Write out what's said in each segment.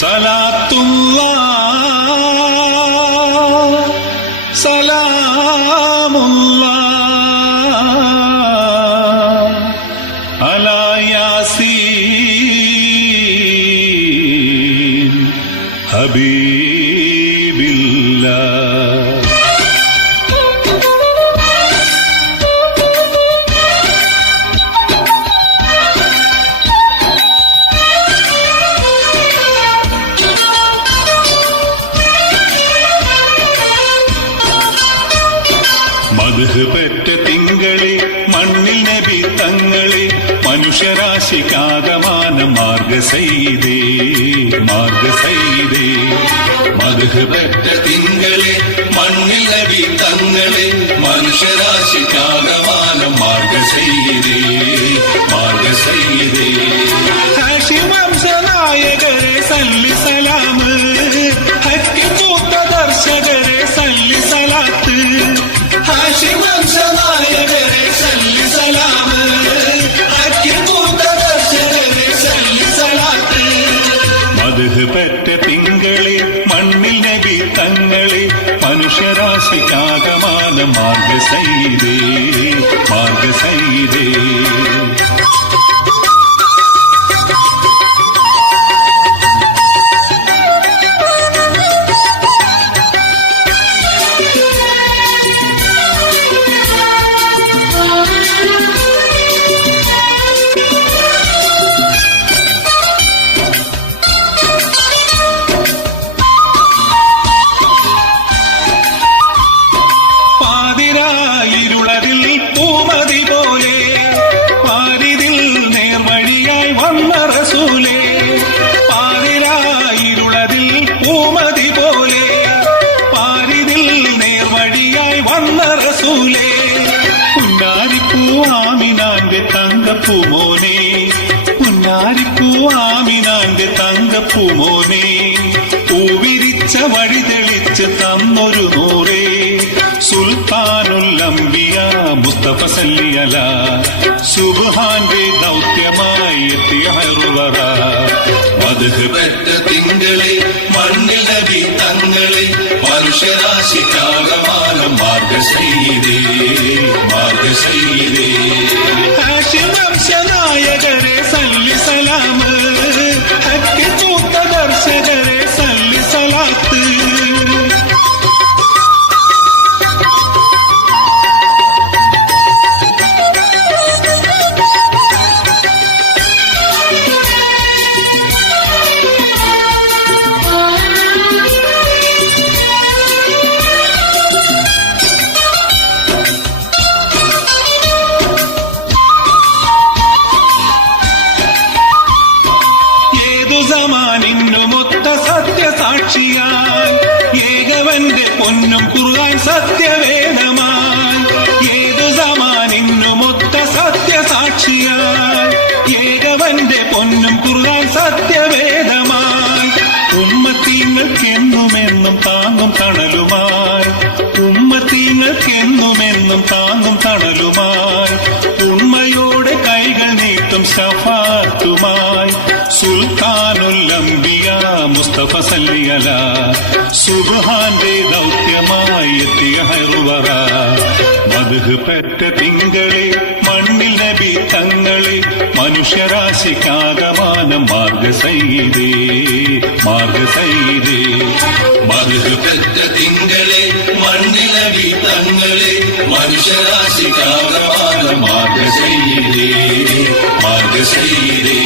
സലാത്തുല്ലാഹ് സലാമുല്ലാഹ് അലാ യാസീൻ ഹബീബില്ലാഹ്. മദ്ഹ് പെറ്റ തിങ്കളെ മണ്ണിൽ നബി തങ്ങളെ മനുഷ്യരാശിക്കാകമാനം മാർഗ സയ്യിദേ മാർഗ സയ്യിദേ. മദ്ഹ് പെറ്റ തിങ്കളെ മണ്ണിൽ നബി തങ്ങളെ മനുഷ്യരാശിക്കാകമാനം മാർഗ സയ്യിദേ മാർഗ സയ്യിദേ. ഹാഷിം വംശനായകരെ സല്ലി സലാമ്, ഹക്കി പൂത്ത ദർശകരെ സല്ലി സലാത്ത്. ഹാഷിം വംശനായകരെ സല്ലി സലാമ്, ഹക്കി പൂത്ത ദർശകരെ സല്ലി സലാത്ത്. മദ്ഹ് പെറ്റ തിങ്കളെ മണ്ണിൽ നബി തങ്ങളെ മനുഷ്യരാശിക്കാകമാനം മാർഗ സയ്യിദേ മാർഗ സയ്യിദേ. പാതിരായിരുളതിൽ പൂമതി പോലെ പാരിതിൽ നേർവഴിയായി വന്ന റസൂലേ. പാതിരായിരുളതിൽ പൂമതി പോലെ പാരിതിൽ നേർവഴിയായി വന്ന റസൂലേ. പുന്നാരിപ്പൂ ആമിനാന്റെ തങ്കപ്പൂമോനെ, പുന്നാരിപ്പൂ ആമിനാന്റെ തങ്കപ്പൂമോനെ. പൂവിരിച്ച വഴി തെളിച്ച് തന്നൊരു നൂറേ, സുൽത്താനുൽ അംബിയ മുസ്തഫ സല്ലി അലാ. സുബ്ഹാന്റെ ദൗത്യമായി എത്തിയ ഹർവറ. മദ്ഹ് പെറ്റ തിങ്കളെ മണ്ണിൽ നബി തങ്ങളെ മനുഷ്യരാശിക്കാകമാനം മാർഗ സയ്യിദേ മാർഗ സയ്യിദേ. ഹാഷിം വംശനായകരെ സല്ലി സലാമ്, ഹക്കി പൂത്ത ദർശകരെ സല്ലി സലാത്ത്. സമാനിന്നുമൊത്ത സത്യസാക്ഷിയാൽ ഏകവന്റെ പൊന്നും ഖുർആൻ സത്യവേദമാൽ. ഏതു സമാനിന്നുമൊത്ത സത്യസാക്ഷിയാൽ ഏകവന്റെ പൊന്നും ഖുർആൻ സത്യവേദമാൽ. ഉമ്മത്തീങ്ങൾക്കെന്നുമെന്നും താങ്ങും തണലുമായി, ഉമ്മത്തീങ്ങൾക്കെന്നുമെന്നും താങ്ങും തണലുമായി. ഉണ്മയോടെ കൈകൾ നീട്ടും ശഫാത്തുമായി സുൽത്താനുൽ അംബിയ മുസ്തഫ സല്ലി അലാ. സുബ്ഹാന്റെ ദൗത്യമായി എത്തിയ ഹർവറ. മദ്ഹ് പെറ്റ തിങ്കളെ മണ്ണിൽ നബി തങ്ങളെ മനുഷ്യരാശിക്കാകമാനം മാർഗ സയ്യിദേ മാർഗ സയ്യിദേ. മദ്ഹ് പെറ്റ തിങ്കളെ മണ്ണിൽ നബി തങ്ങളെ മനുഷ്യരാശിക്കാകമാനം മാർഗ സയ്യിദേ മാർഗ സയ്യിദേ.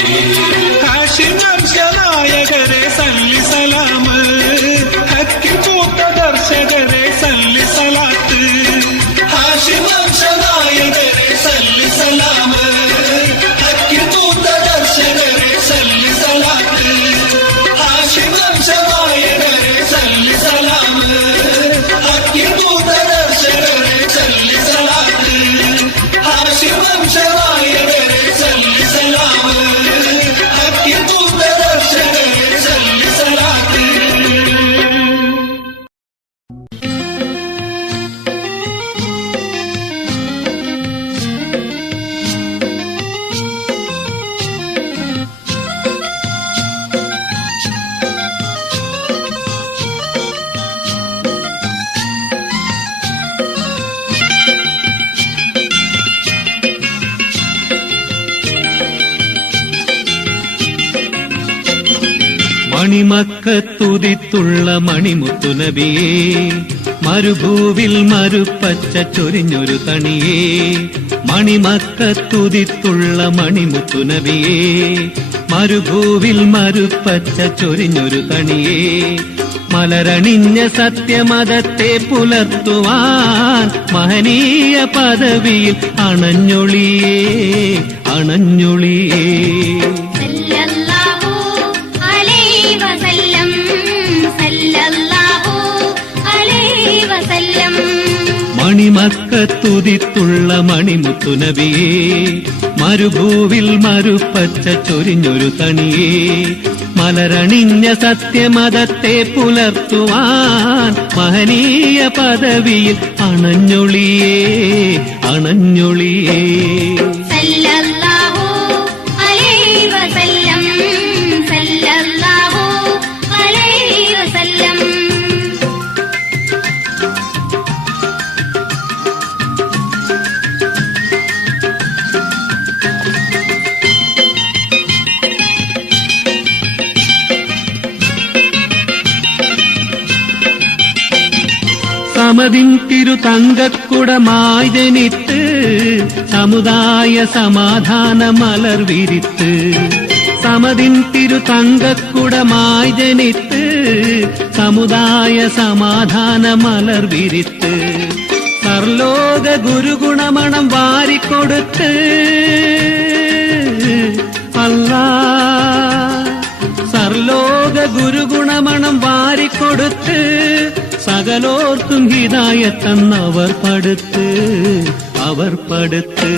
ഹാഷിം വംശനായകരെ സല്ലി സലാമ്, ഹക്കി പൂത്ത ദർശകരെ സല്ലി സലാത്ത്. ഹാഷിം വംശനായകരെ സല്ലി സലാമ്, ഹക്കി പൂത്ത ദർശകരെ സല്ലി സലാത്ത്. ഹാഷിം വംശനായകരെ സല്ലി സലാമ്, ഹക്കി പൂത്ത ദർശകരെ സല്ലി സലാത്ത്. ഹാഷിം വംശനായകരെ സല്ലി സലാമ്. മണിമക്കത്തുദിത്തുള്ള മണിമുത്തുനബിയേ, മരുഭൂവിൽ മരുപ്പച്ച ചൊരിഞ്ഞൊരു തണിയേ. മണിമക്കത്തുദിത്തുള്ള മണിമുത്തുനബിയേ, മരുഭൂവിൽ മരുപ്പച്ച ചൊരിഞ്ഞൊരു തണിയേ. മലരണിഞ്ഞ സത്യമതത്തെ പുലർത്തുവാൻ മഹനീയ പദവിയിൽ അണഞ്ഞൊളിയേ, അണഞ്ഞൊളിയേ. മണിമക്കത്തുദിത്തുള്ള മണിമുത്തുനബിയേ, മരുഭൂവിൽ മരുപ്പച്ച ചൊരിഞ്ഞൊരു തണിയേ. മലരണിഞ്ഞ സത്യമതത്തെ പുലർത്തുവാൻ മഹനീയ പദവിയിൽ അണഞ്ഞൊളിയേ, അണഞ്ഞൊളിയേ. സമതിൻ തിരു തങ്കക്കുടമായി ജനിത്ത് സമുദായ സമാധാന മലർ വിരിത്ത്. സമതിൻ തിരു തങ്കക്കുടമായി ജനിത്ത് സമുദായ സമാധാന മലർ വിരിത്ത്. സർലോക ഗുരുഗുണമണം വാരിക്കൊടുത്ത് അല്ലാ, സർലോക ഗുരുഗുണമണം വാരിക്കൊടുത്ത് സകലോർക്കും ഹിദായത്തന്നവർ പടുത്ത്, അവർ പടുത്ത്.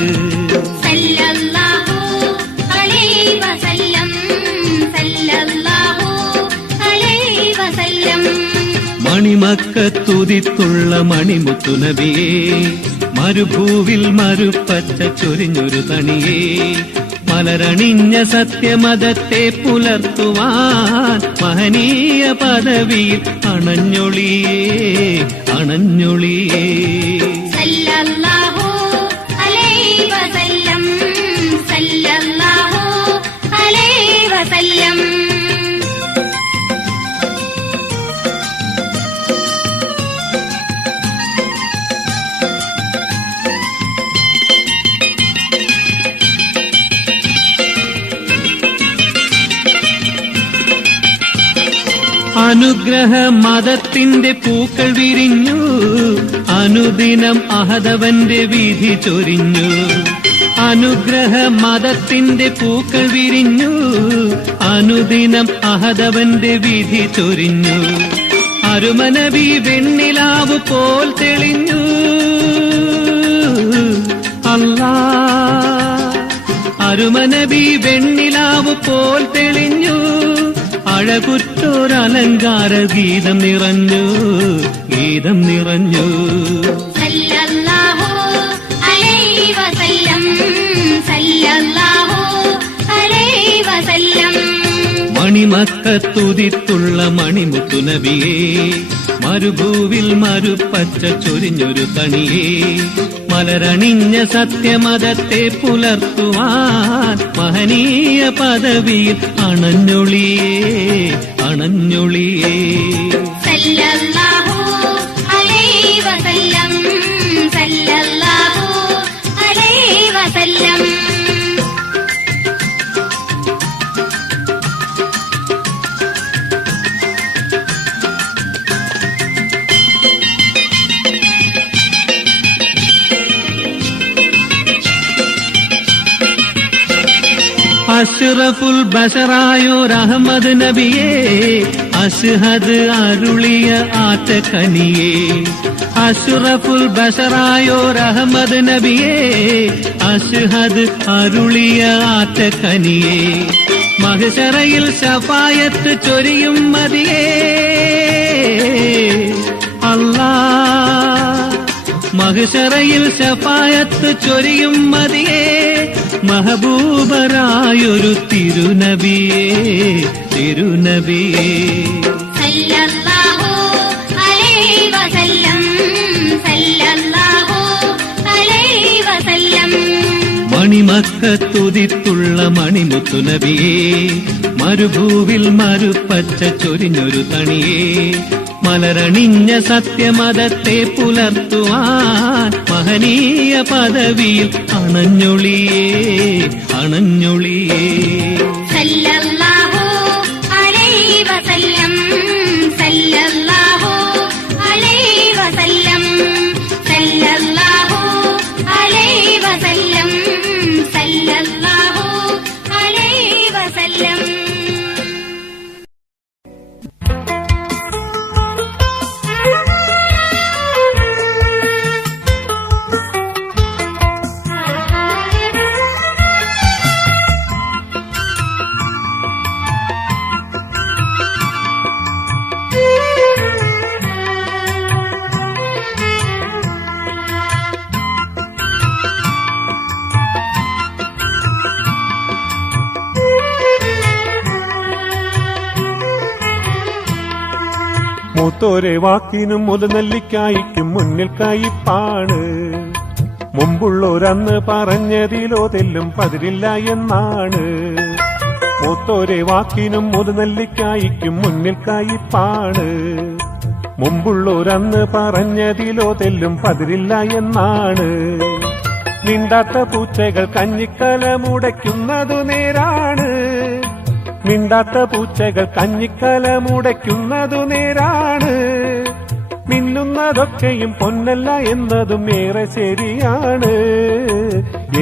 മണിമക്കത്തുദിത്തുള്ള മണിമുത്തുനബിയേ, മരുഭൂവിൽ മരുപ്പച്ച ചൊരിഞ്ഞൊരു തണിയേ. മലരണിഞ്ഞ സത്യമതത്തെ പുലർത്തുവാൻ മഹനീയ പദവിയിൽ അണഞ്ഞൊളിയേ, അണഞ്ഞൊളിയേ. അനുഗ്രഹ മതത്തിന്റെ പൂക്കൾ വിരിഞ്ഞു, അനുദിനം അഹദവന്റെ വിധി ചൊരിഞ്ഞു. അനുഗ്രഹ മതത്തിന്റെ പൂക്കൾ വിരിഞ്ഞു, അനുദിനം അഹദവന്റെ വിധി ചൊരിഞ്ഞു. അരുമനബി വെണ്ണിലാവ് പോൽ തെളിഞ്ഞു അല്ലാ, അരുമനബി വെണ്ണിലാവ് പോൽ തെളിഞ്ഞു. അഴകുറ്റൊരലങ്കാര ഗീതം നിറഞ്ഞു, ഗീതം നിറഞ്ഞു. മണിമക്കത്തുദിത്തുള്ള മണിമുത്തുനബിയേ, മരുഭൂവിൽ മരുപ്പച്ച ചൊരിഞ്ഞൊരു തണിയേ. മലരണിഞ്ഞ സത്യമതത്തെ പുലർത്തുവാൻ മഹനീയ പദവിയിൽ അണഞ്ഞൊളിയേ, അണഞ്ഞൊളിയേ. അഷ്റഫുൽ ബശറായോർ അഹമ്മദ് നബിയേ, അഷ്ഹദ് അരുളിയ ആറ്റക്കനിയേ. അഷ്റഫുൽ ബശറായോർ അഹമ്മദ് നബിയേ, അഷ്ഹദ് അരുളിയ ആറ്റക്കനിയേ. മഹ്ശറയിൽ ശഫായത്ത് ചൊരിയും മതിയേ അല്ലാ, മഹ്ശറയിൽ ശഫായത്ത് ചൊരിയും മതിയേ. മഹബൂബരായൊരു തിരുനബിയേ, തിരുനബിയേ. മക്കത്തുതിത്തുള്ള മണിമുത്തു നബിയേ, മരുഭൂവിൽ മരുപ്പച്ച ചൊരിഞ്ഞൊരു തണിയേ, മലരണിഞ്ഞ സത്യമതത്തെ പുലർത്തുവാൻ മഹനീയ പദവിയിൽ അണഞ്ഞൊളിയേ അണഞ്ഞൊളിയേ. സല്ലല്ലാഹു അലൈഹി വസല്ലം, സല്ലല്ലാഹു അലൈഹി വസല്ലം, സല്ലല്ലാഹു അലൈഹി വസല്ലം, സല്ലല്ലാഹു അലൈഹി വസല്ലം. മൂത്തോരെ വാക്കിനും മുതനെല്ലിക്കായിക്കും മുന്നിൽ കയിപ്പാണ്. മുമ്പുള്ളോരന്ന് പറഞ്ഞതിലോ തെല്ലും പതിരില്ല എന്നാണ്. മൂത്തോരെ വാക്കിനും മുതനെല്ലിക്കായിക്കും മുന്നിൽ കയിപ്പാണ്. മുമ്പുള്ളോരന്ന് പറഞ്ഞതിലോ തെല്ലും പതിരില്ല എന്നാണ്. മിണ്ടാത്ത പൂച്ചകൾ കഞ്ഞിക്കല മുടയ്ക്കുന്നതു നേരാണ്. മിണ്ടാത്ത പൂച്ചകൾ കഞ്ഞിക്കല മുടയ്ക്കുന്നതു നേരാണ്. മിന്നുന്നതൊക്കെയും പൊന്നല്ല എന്നതും ഏറെ ശരിയാണ്,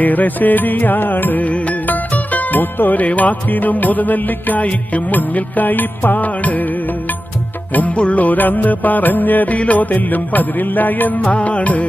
ഏറെ ശരിയാണ്. മൂത്തോരെ വാക്കിനും മുതനെല്ലിക്കായിക്കും മുന്നിൽ കയിപ്പാണ്. മുമ്പുള്ളോരന്ന് പറഞ്ഞതിലോ തെല്ലും പതിരില്ല എന്നാണ്.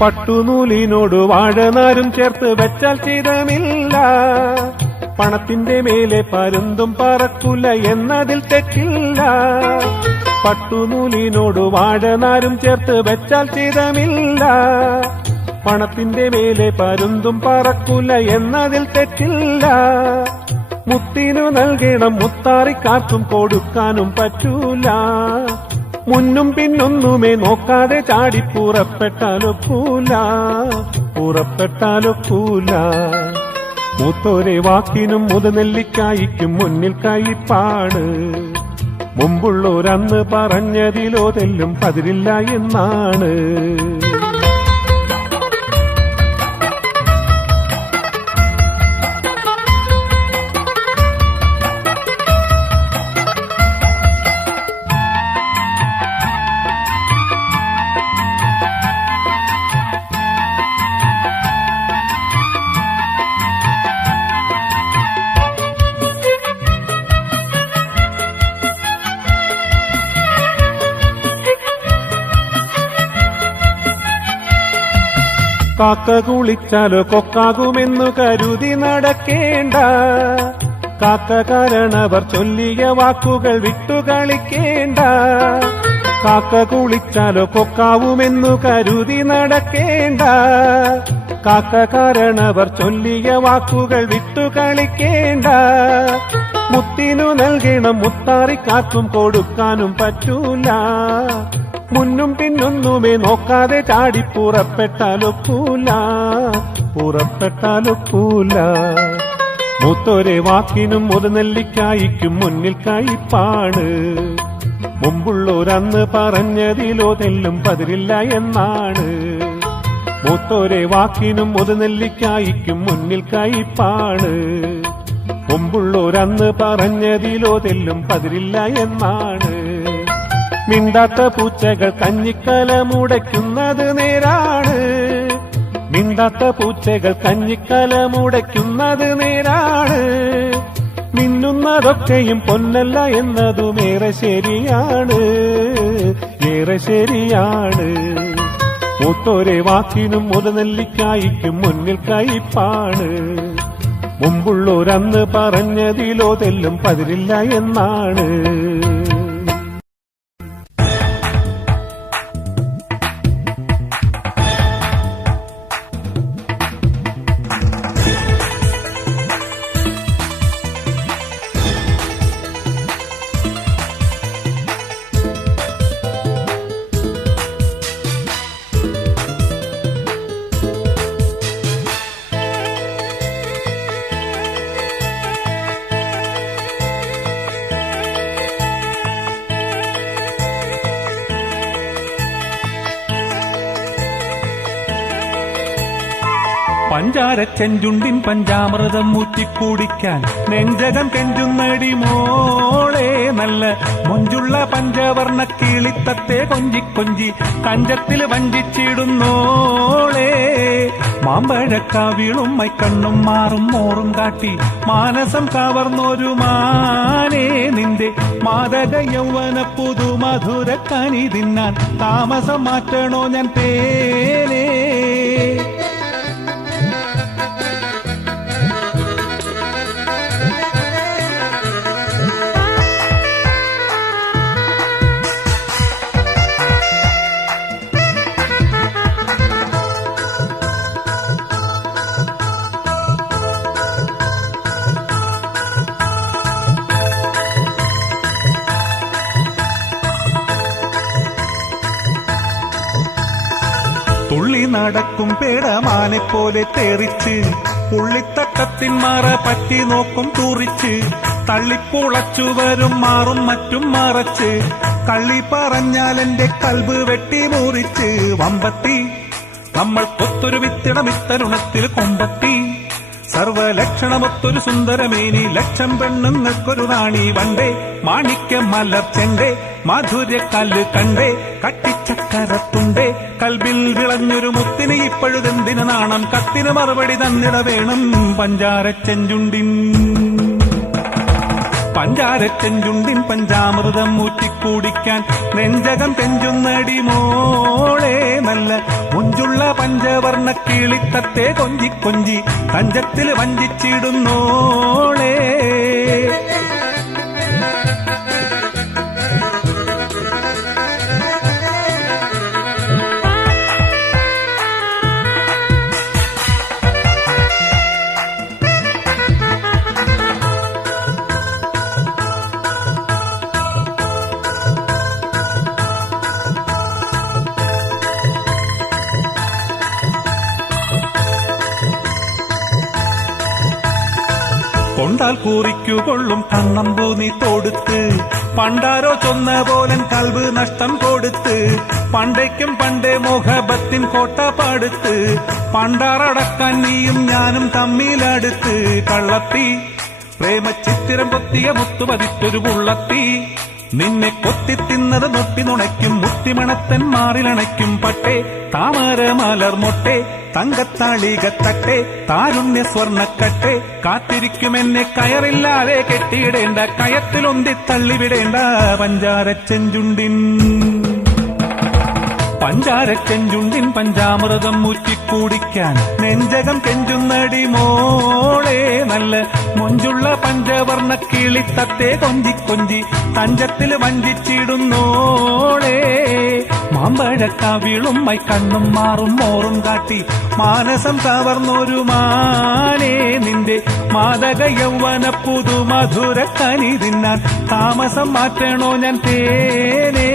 പട്ടുനൂലിനോട് വാഴനാരും ചേർത്ത് വെച്ചാൽ ചിതമില്ല. പണത്തിന്റെ മേലെ പരുന്തും പറക്കൂല എന്നതിൽ തെറ്റില്ല. പട്ടുനൂലിനോട് വാഴനാരും ചേർത്ത് വെച്ചാൽ ചിതമില്ല. പണത്തിന്റെ മേലെ പരുന്തും പറക്കൂല എന്നതിൽ തെറ്റില്ല. മുത്തിനു നൽകണം മുത്താറിക്കാർക്കും കൊടുക്കാനും പറ്റൂല. മുന്നും പിന്നൊന്നുമേ നോക്കാതെ ചാടി പുറപ്പെട്ടാലൊക്കൂല, പുറപ്പെട്ടാലൊക്കൂല. മൂത്തോരെ വാക്കിനും മുതനെല്ലിക്കായിക്കും മുന്നിൽ കയിപ്പാണ്. മുമ്പുള്ളോരന്ന് പറഞ്ഞതിലോ തെല്ലും പതിരില്ല എന്നാണ്. കാക്ക കുളിച്ചാലോ കൊക്കാകുമെന്നു കരുതി നടക്കേണ്ട. കാക്ക കാരണവർ ചൊല്ലിയ വാക്കുകൾ വിട്ടുകളിക്കേണ്ട. കാക്ക കുളിച്ചാലോ കൊക്കാവുമെന്നു കരുതി നടക്കേണ്ട. കാക്ക കാരണവർ ചൊല്ലിയ വാക്കുകൾ വിട്ടുകളിക്കേണ്ട. മുത്തിനു നൽകണം മുത്താറിക്കാർക്കും കൊടുക്കാനും പറ്റൂല. മുന്നും പിന്നൊന്നുമേ നോക്കാതെ ചാടി പുറപ്പെട്ടാലൊക്കൂല, പുറപ്പെട്ടാലൊക്കൂല. മൂത്തോരെ വാക്കിനും മുതനെല്ലിക്കായിക്കും മുന്നിൽ കയിപ്പാണ്. മുമ്പുള്ളോരന്ന് പറഞ്ഞതിലോ തെല്ലും പതിരില്ല എന്നാണ്. മൂത്തോരെ വാക്കിനും മുതനെല്ലിക്കായിക്കും മുന്നിൽ കയിപ്പാണ്. മുമ്പുള്ളോരന്ന് പറഞ്ഞതിലോ തെല്ലും പതിരില്ല എന്നാണ്. മിണ്ടാത്ത പൂച്ചകൾ കഞ്ഞിക്കല മുടയ്ക്കുന്നത് നേരാണ്. മിണ്ടാത്ത പൂച്ചകൾ കഞ്ഞിക്കല മുടയ്ക്കുന്നത് നേരാണ്. മിന്നുന്നതൊക്കെയും പൊന്നല്ല എന്നതും ഏറെ ശരിയാണ്, ഏറെ ശരിയാണ്. മൂത്തോരെ വാക്കിനും മുതനെല്ലിക്കായിക്കും മുന്നിൽ കൈപ്പാണ്. മുമ്പുള്ളോരന്ന് പറഞ്ഞതിലോ തെല്ലും പതിരില്ല എന്നാണ്. പഞ്ചാരച്ചെഞ്ചുണ്ടിൻ പഞ്ചാമൃതം ഊറ്റിക്കുടിക്കാൻ നെഞ്ചകം കെഞ്ചുന്നടി മോളെ നല്ല മൊഞ്ചുള്ള പഞ്ചവർണ്ണ കിളിത്തത്തെ കൊഞ്ചി കൊഞ്ചി കഞ്ചത്തിൽ വഞ്ചിച്ചിടുന്നോളെ. മാമ്പഴക്കാവിളും മൈക്കണ്ണും മാറും മോറും കാട്ടി മാനസം കവർന്നൊരു മാനേ നിന്റെ മാദക യൗവന പുതുമധുര കനി തിന്നാൻ താമസം മാറ്റണോ ഞാൻ തേനേ. തുള്ളി നടക്കും പേടമാനെ പോലെ തെറിച്ച് പുള്ളിത്തട്ടത്തിൻ മറ പറ്റി നോക്കും തൂറിച്ച് തള്ളിപ്പുളച്ചു വരും മാറും മറ്റും മറച്ച് കള്ളി പറഞ്ഞാൽ എന്റെ കൽബ് വെട്ടി മുറിച്ച് വമ്പത്തി നമ്മൾ കൊത്തൊരു വിത്തിടമിത്തരുണത്തിൽ കൊമ്പത്തി സർവലക്ഷണമൊത്തൊരു സുന്ദരമേനി ലക്ഷം പെണ്ണുങ്ങൾക്കൊരു റാണി വണ്ടേ മാണിക്യം മലർച്ചെണ്ടേ മാധുര്യക്കല്ല് കണ്ടേ കട്ടിച്ചക്കരത്തുണ്ടേ കൽബിൽ വിളഞ്ഞൊരു മുത്തിന് ഇപ്പോഴുതെന്തിന് നാണം കത്തിന് മറുപടി തന്നിട വേണം. പഞ്ചാരച്ചെഞ്ചുണ്ടിൻ പഞ്ചാമൃതം ഊറ്റിക്കുടിക്കാൻ നെഞ്ചകം തെഞ്ചുന്നടി മോളെ നല്ല മുഞ്ചുള്ള പഞ്ചവർണ്ണ കിളിത്തത്തെ കൊഞ്ചി കൊഞ്ചി കഞ്ചത്തിൽ വഞ്ചിച്ചിടുന്നോളെ. കൊണ്ടാൽ കൂറിക്കു കൊള്ളും കണ്ണമ്പൂ നീ തൊടുത്ത് പണ്ടാരോ ചൊന്ന പോലൻ കൽബ് നഷ്ടം കൊടുത്ത് പണ്ടേക്കും പണ്ടേ മോഹബത്തിൻ കോട്ട പാടുത്ത് പണ്ടാറടക്കാൻ നീയും ഞാനും തമ്മിലടുത്ത് കള്ളത്തി പ്രേമച്ചിത്തിരം കൊത്തിയ മുത്തുപതിറ്റൊരു പുള്ളത്തി നിന്നെ കൊത്തിത്തിന്നത് നൊട്ടി നുണയ്ക്കും മുത്തിമണത്തൻ മാറിലണയ്ക്കും പട്ടേ താമര മലർമൊട്ടെ തങ്കത്താളികത്തട്ടെ താരുണ്യ സ്വർണ്ണക്കട്ടെ കാത്തിരിക്കും എന്നെ കയറില്ലാതെ കെട്ടിയിടേണ്ട കയത്തിലൊന്തി തള്ളിവിടേണ്ട. പഞ്ചാരച്ചെഞ്ചുണ്ടിൻ പഞ്ചാമൃതം ഊറ്റിക്കുടിക്കാൻ നെഞ്ചകം കെഞ്ചുന്നടി മോളെ നല്ല മൊഞ്ചുള്ള പഞ്ചവർണ്ണ കിളിത്തത്തെ കൊഞ്ചി കൊഞ്ചി തഞ്ചത്തിൽ വഞ്ചിച്ചിടുന്നോളെ. മാമ്പഴക്കാവിളും മൈക്കണ്ണും മാറും മോറും കാട്ടി മാനസം കവർന്നൊരു മാനേ നിന്റെ മാദക യൗവന പുതുമധുര കനി തിന്നാൻ താമസം മാറ്റണോ ഞാൻ തേനേ.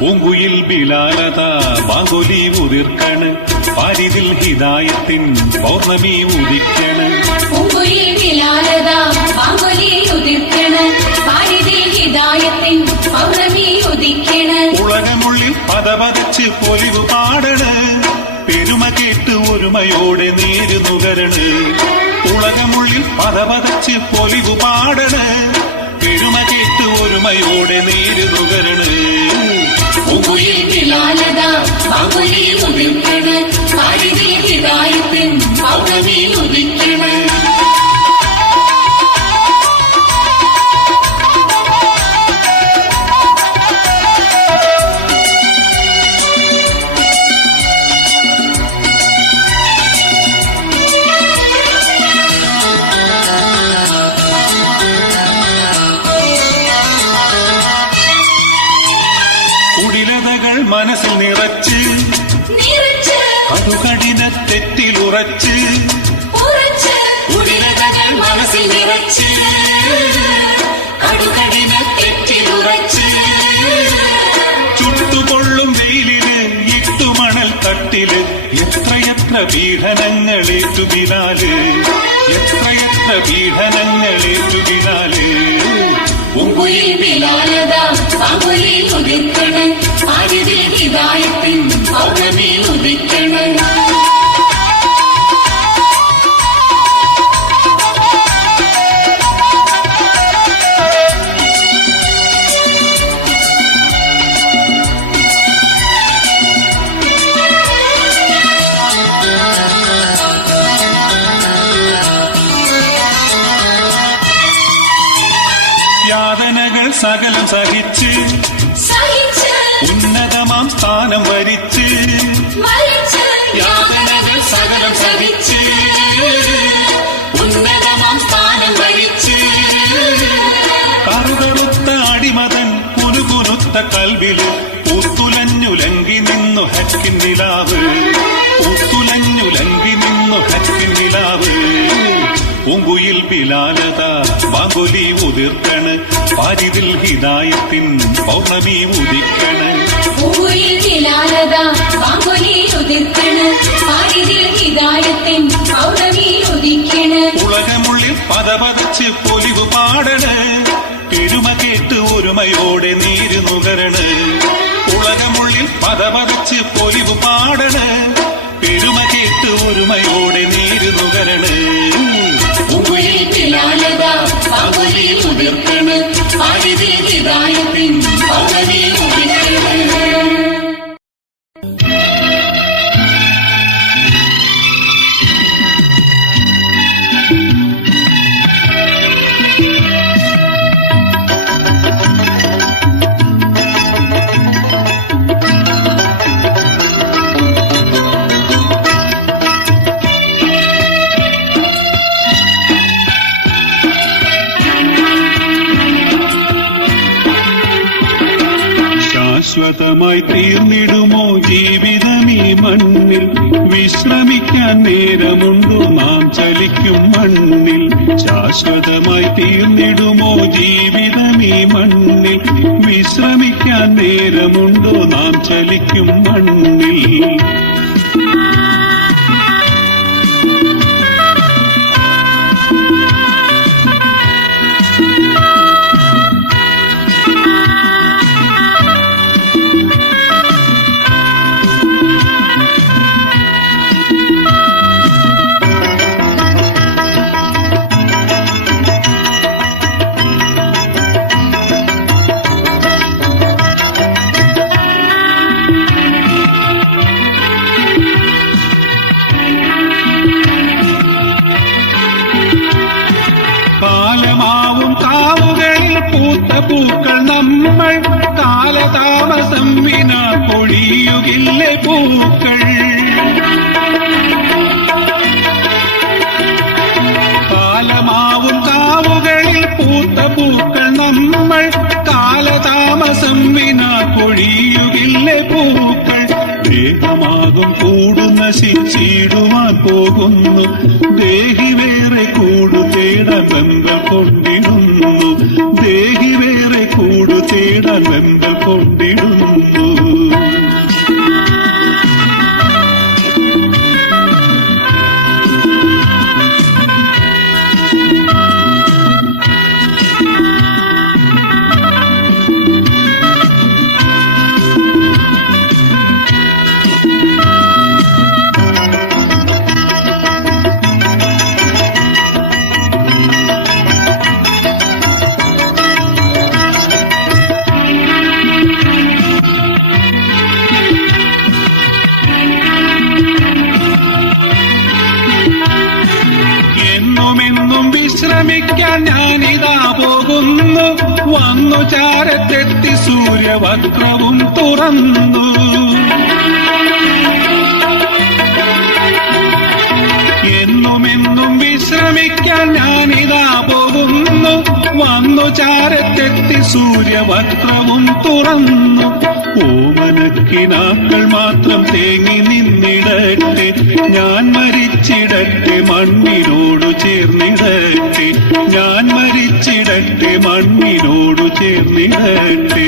പൂങ്കുയിൽ ബിലാലത ബാങ്കുലി ഉതിർക്കണ് പാരിതിൽ ഹിദായത്തിൻ പൗർണമി ഉദിക്കണ്. പൂങ്കുയിൽ ബിലാലത ബാങ്കുലി ഉതിർക്കണ് പാരിതിൽ ഹിദായത്തിൻ പൗർണമി ഉദിക്കണ്. ഉളകമുള്ളിൽ പദപതിച്ച് പൊലിവ് പാടണ് പെരുമ കേട്ട് ഒരുമയോടെ നേരു നുകരണ്. ഉലകമുള്ളിൽ പതപതച്ച് പൊലിവു പാടണ് പെരുമ കേട്ട് ഒരുമയോടെ നീര് നുകരണ് പൂങ്കുയിൽ ബിലാലത ബാങ്കുലി ഉതിർക്കണ് പാരിതിൽ ഹിദായത്തിൻ പൗർണമി ഉദിക്കണ് മനസ്സിൽ നിറച്ച് കടുകടിന തെറ്റിലുറച്ച് ഉടിലതകൾ മനസ്സിൽ നിറച്ച് കടുകടിന തെറ്റിലുറച്ച് ചുട്ടുകൊള്ളും വെയിലിന് ഇട്ടുമണൽ തട്ടില് എത്രയെത്ര പീഡനങ്ങളേറ്റു ബിലാല് എത്രയെത്ര പീഡനങ്ങളേറ്റു ബിലാല് പൂങ്കുയിൽ ബിലാലത ബാങ്കുലി ഉദിക്കണ് പാരിതിൽ ഹിദായത്തിൻ പൗർണമി ഉദിക്കണ് യാതനകൾ സകലം സഹിച്ച് ഉന്നതമാം സ്ഥാനം വരിച്ച് യാതനകൾ സകലം സഹിച്ച് ഉന്നതമാം സ്ഥാനം വരിച്ച് കറുകറുത്ത അടിമതൻ കുനുകുനുത്ത കൽവില് പൂത്തുലഞ്ഞുലങ്കി നിന്നു ഹക്കിൻ നിലാവ് പൂത്തുലഞ്ഞുലങ്കി നിന്നു ഹക്കിൻ നിലാവ് പൂങ്കുയിൽ ബിലാലത ബാങ്കുലി ഉതിർക്കണ് പാരിതിൽ ഹിദായത്തിൻ പൗർണമി ഉദിക്കണ് പൂങ്കുയിൽ ബിലാലത ബാങ്കുലി ഉദിർക്കണ് പാരിതിൽ ഹിദായത്തിൻ പൗർണമി ഉദിക്കണ് ഉലകമുള്ളിൽ പതപതച്ച് പൊലിവു പാടണ് പെരുമ കേട്ട് ഒരുമയോടെ നീര് നുകരണ് ഉലകമുള്ളിൽ പതപതച്ച് പൊലിവു പാടണ് പെരുമ കേട്ട് ഒരുമയോടെ നീര് നുകരണ് പൂങ്കുയിൽ ബിലാലത ബാങ്കുലി ഉദിർക്കണ് പാരിതിൽ ഹിദായത്തിൻ പൗർണമി ഉദിക്കണ് ശാശ്വതമായി തീർന്നിടുമോ ജീവിതമീ മണ്ണിൽ വിശ്രമിക്കാൻ നേരമുണ്ടോ നാം ചലിക്കും മണ്ണിൽ ശാശ്വതമായി തീർന്നിടുമോ ജീവിതമീ മണ്ണിൽ വിശ്രമിക്കാൻ നേരമുണ്ടോ നാം ചലിക്കും മണ്ണിൽ കാലമാവും കാവുകളിൽ പൂത്ത പൂക്കൾ നമ്മൾ കാലതാമസം വിനാ പൊഴിയുകില്ലേ പൂക്കൾ കാലമാവും കാവുകളിൽ പൂത്ത പൂക്കൾ നമ്മൾ കാലതാമസം വിനാ പൊഴിയുകില്ലേ പൂക്കൾ ദേഹമാകും കൂടു നശിച്ചിടുവാൻ പോകുന്നു ദേഹി വേറെ കൂടു തേടാൻ വെമ്പൽ കൊണ്ടിടുന്നു ദേഹി വേറെ കൂടു തേടാൻ വെമ്പൽ കൊണ്ടിടുന്നു വിശ്രമിക്കാൻ ഞാനിതാ പോകുന്നു. വന്നു ചാരത്തെത്തി സൂര്യവക്രവും തുറന്നു. എന്നുമെന്നും വിശ്രമിക്കാൻ ഞാനിതാ പോകുന്നു. വന്നു ചാരത്തെത്തി സൂര്യവക്രവും തുറന്നു. ഓമനക്കിനാക്കൾ മാത്രം തേങ്ങി നിന്നിടട്ടെ, ഞാൻ മരിച്ചിടട്ടെ മണ്ണിനോടു ചേർന്നിടട്ടെ, ഞാൻ മരിച്ചിടട്ടെ മണ്ണിനോടു ചേർന്നിടട്ടെ.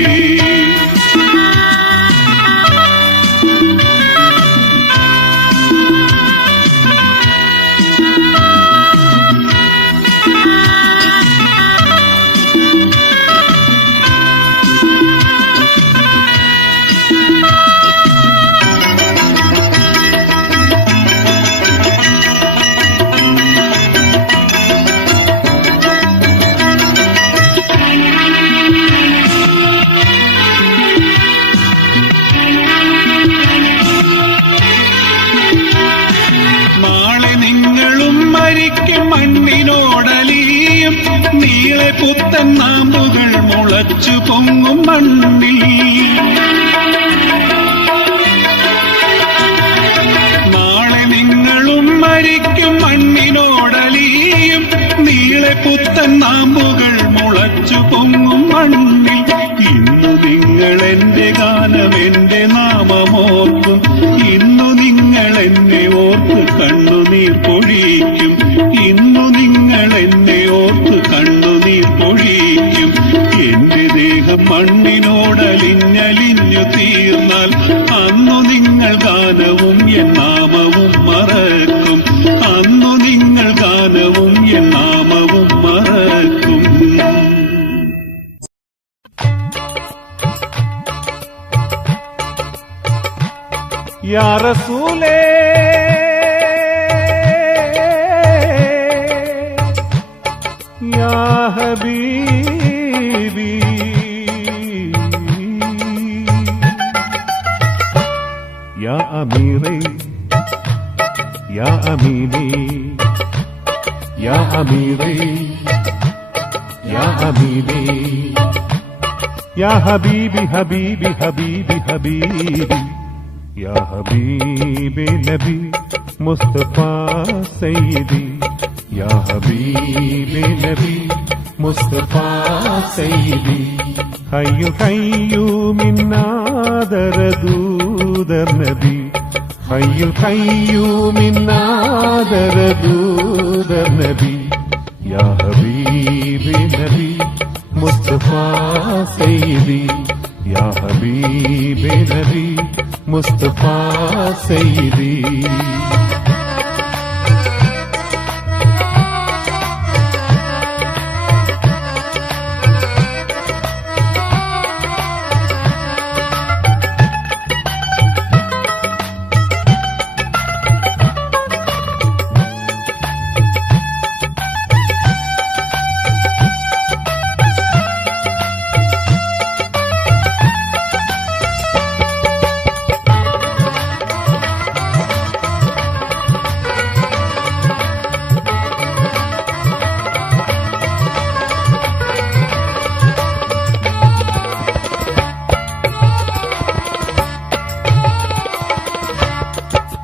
മണ്ണിനോടലിയും നീളെ പുത്തൻ നാമ്പുകൾ മുളച്ചു പൊങ്ങും മണ്ണിൽ. നാളെ നിങ്ങളും മരിക്കും മണ്ണിനോടലിയും നീളെ പുത്തൻ നാമ്പുകൾ മുളച്ചു പൊങ്ങും മണ്ണിൽ. ഇന്നു നിങ്ങൾ എന്റെ ഗാനം എന്റെ നാമമോർക്കും, ഇന്നു നിങ്ങൾ എന്നെ ഓർത്ത് കണ്ണുനീർ പൊഴിക്കും, ഇന്നു നിങ്ങൾ എന്നെ ഓർത്ത് കണ്ണുനീർ പൊഴിക്കും. എന്റെ ദേഹം മണ്ണിനോടലിഞ്ഞലിഞ്ഞു തീർന്നാൽ അന്നു നിങ്ങൾ ഗാനവും എൻ നാമവും മറക്കും, അന്നു നിങ്ങൾ ഗാനവും എൻ നാമവും മറക്കും. യാ റസൂലേ യാ ഹബീബി യാ അമീറേ യാ അമീനേ യാ അമീറേ യാ അമീനേ യാ ഹബീബി ഹബീബി ഹബീബി ഹബീബി യാ ഹബീബി നബി മുസ്തഫ സയ്യിദി യാ ഹബീബി നബി മുസ്തഫ സയ്യിദി ഹയ്യു ഖയ്യൂമിന്നാദരദൂദർ നബി ഹയ്യു ഖയ്യൂമിന്നാദരദൂദർ നബി യാ ഹബീബി നബി മുസ്തഫ സയ്യിദി യാ ഹബീബി നബി മുസ്തഫ സയ്യിദി.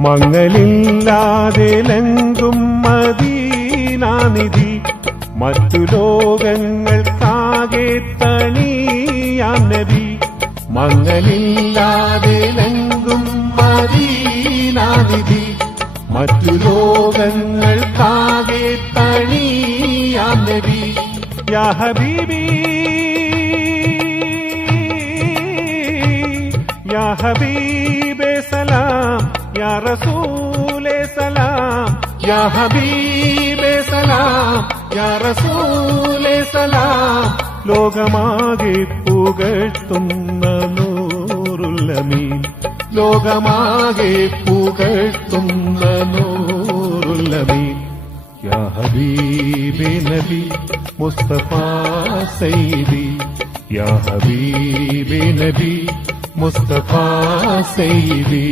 മങ്ങലില്ലാതെ ലങ്കും മദീനാനിധി മറ്റു ലോകങ്ങൾക്കാകെ തണിയാം നബി. മങ്ങലില്ലാതെ ലങ്കും മദീനാനിധി മറ്റു ലോകങ്ങൾക്കാകെ തണിയാം നബി. യാ ഹബീബി യാ ഹബീബേ സലാം യാ റസൂലേ സലാം യാ ഹബീബേ സലാം യാ റസൂലേ സലാം. ലോകമാകെ പുകഴ്ത്തുന്ന നൂറുൽ അമീൻ, ലോകമാകെ പുകഴ്ത്തുന്ന നൂറുൽ അമീൻ. യാ ഹബീബി നബി മുസ്തഫ സയ്യിദി യാ ഹബീബി നബി മുസ്തഫ സയ്യിദി.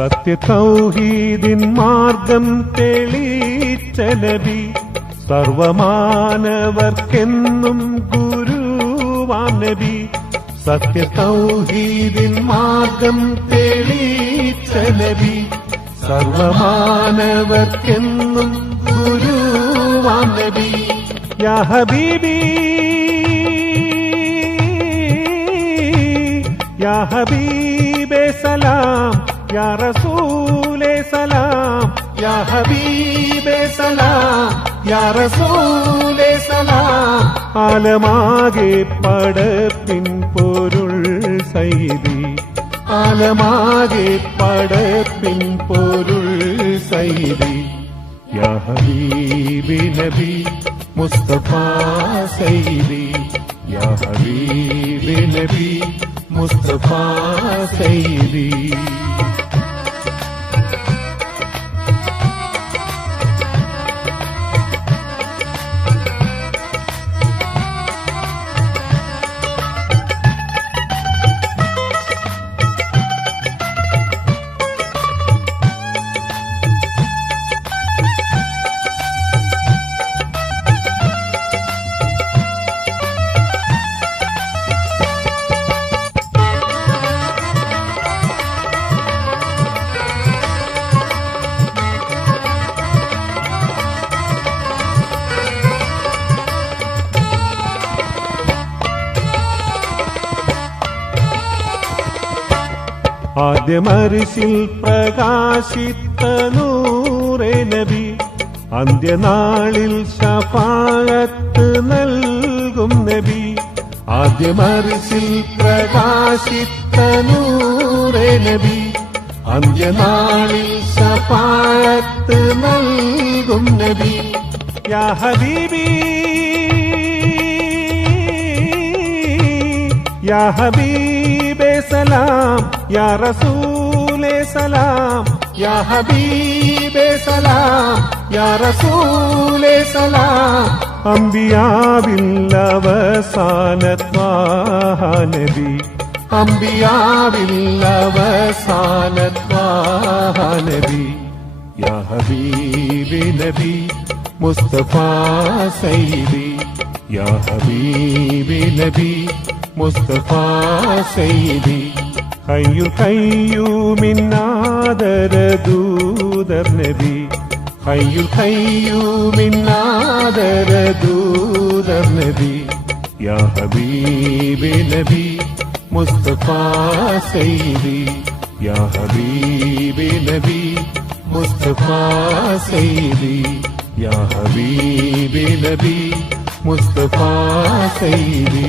സത്യ തൗഹീദിൻ മാർഗം തെളിയിച്ച നബി, സർവമാനവർക്കെന്നും ഗുരുവാം നബി. സത്യ തൗഹീദിൻ മാർഗം തെളിയിച്ച നബി, സർവമാനവർക്കെന്നും ഗുരുവാം നബി. യാ ഹബീബി യാ ഹബീബേ സലാം, യാ റസൂലേ സലാം, യാ ഹബീബേ സലാം, യാ റസൂലേ സലാം. ആലമാകെ പടപ്പിൻ പൊരുൾ സയ്യിദി, ആലമാകെ പടപ്പിൻ പൊരുൾ സയ്യിദി. യാ ഹബീബി നബി മുസ്തഫ സയ്യിദി, യാ ഹബീബി നബി മുസ്തഫ സയ്യിദി. ആദ്യമർശിൽ പ്രകാശിത്ത നൂറേ നബി, അന്ത്യനാളിൽ ശഫാഅത്ത് നൽകും നബി. ആദ്യമർശിൽ പ്രകാശിത്ത നൂറേ നബി, അന്ത്യനാളിൽ ശഫാഅത്ത് നൽകും നബി. യാ ഹബീബി യാ ഹബീബേ സലാം, യാ റസൂലേ സലാം, യാ ഹബീബേ സലാം, യാ റസൂലേ സലാം. അംബിയാവിൽ അവസാന ത്വാഹ നബി, അംബിയാവിൽ അവസാന ത്വാഹ നബി. യാ ഹബീബി നബി മുസ്തഫ സയ്യിദി, യാ ഹബീബി നബി മുസ്തഫ സയ്യിദി. ഹയ്യുൽ ഖയ്യൂമിന്നാദരദൂദർ നബി, ഹയ്യുൽ ഖയ്യൂമിന്നാദരദൂദർ നബി. യാ ഹബീബി നബി മുസ്തഫ സയ്യിദി, യാ ഹബീബി നബി മുസ്തഫ സയ്യിദി, യാ ഹബീബി നബി മുസ്തഫ സയ്യിദി.